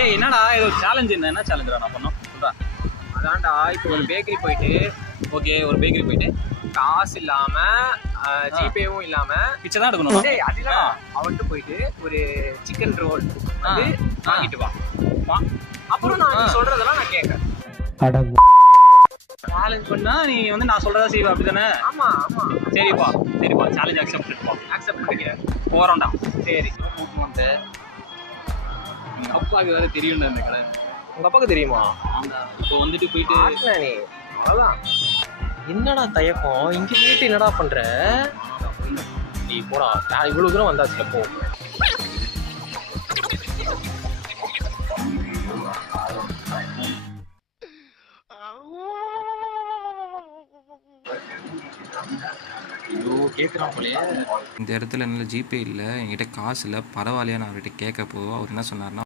ஏய் என்னடா ஏதோ சேலஞ்ச் என்ன சேலஞ்சா நான் பண்ணோம் சொல்றா. அதான்டா இப்போ ஒரு பேக்கரி போயிட்டு ஓகே ஒரு பேக்கரி போயிட்டு காசு இல்லாம ஜிபேவும் இல்லாம பிச்சை தான் எடுக்கணும். டேய் அதுதான் அவன்கிட்ட போயிட்டு ஒரு சிக்கன் ரோல் வந்து வாங்கிட்டு வா. அப்புறம் நான் நீ சொல்றதெல்லாம் நான் கேட்கறேன். சேலஞ்ச் பண்ணா நீ வந்து நான் சொல்றதா செய்வ அப்படிதானே? ஆமா ஆமா சரிப்பா சேலஞ்ச் அக்செப்ட் பண்ணிக்கிறேன். போறோம்டா. சரி கூட்டணும்ட்டு எங்க அப்பாவுக்கு வேற தெரியும்டா இந்த கடை. உங்க அப்பாவுக்கு தெரியுமா? இப்போ வந்துட்டு போயிட்டு நீ அவ்வளவுதான். என்னடா தயக்கம் இங்க போயிட்டு என்னடா பண்ற? நீ போடா நான் இவ்வளவு தூரம் வந்தாச்சுல போ. இந்த இடத்துல என்னால் ஜிபே இல்லை, என்கிட்ட காசு இல்லை, பரவாயில்லையா நான் அவர்கிட்ட கேட்கப்போ அவர் என்ன சொன்னார்னா